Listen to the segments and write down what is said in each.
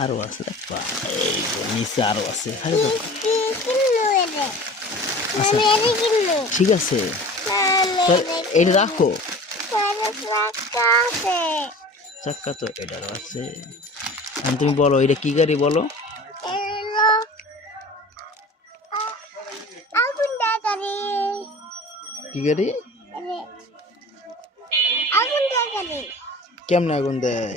আরো আছে নিচে আরো আছে ঠিক আছে এটা রাখো চাক্কা তো এটারও আছে তুমি বলো এটা কি গাড়ি বলো কি গাড়ি কেমনে আগুন দেয়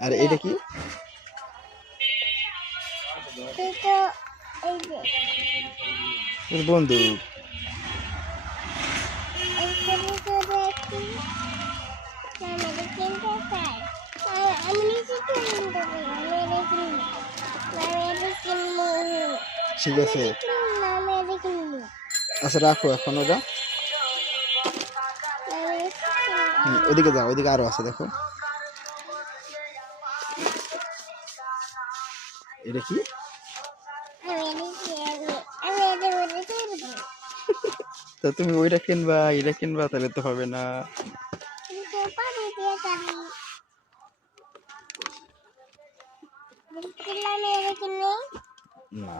আর এটা কি বন্ধু ঠিক আছে আচ্ছা রাখো এখন ওটা ওইদিকে যাও ওইদিকে আরো আছে দেখো এটা কি তো তুমি ওইটা কিনবা এটা কিনবা তাহলে তো হবে না না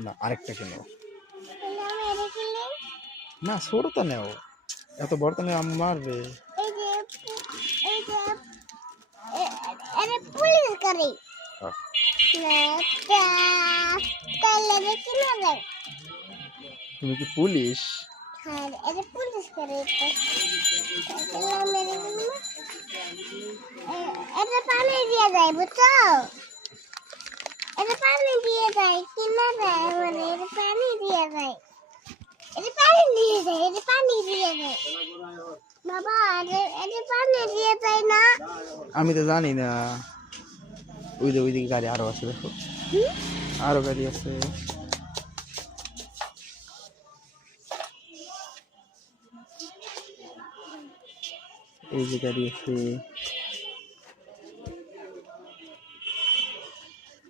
না আরেকটা কিনো না ছোটটা নেও এত বড়টা নেও আম্মু মারবে তুমি কি পুলিশ পানি দিয়ে যায় বুঝছো এটা পানি দিয়ে যায় কিনা যায় মানে এটা পানি দিয়ে যায় এটা পানি দিয়ে যায় এটা পানি দিয়ে যায় বাবা এটা পানি দিয়ে যায় না আমি তো জানি না ওইদিকে গাড়ি আরো আছে দেখো আরো গাড়ি আছে এই যে গাড়ি আছে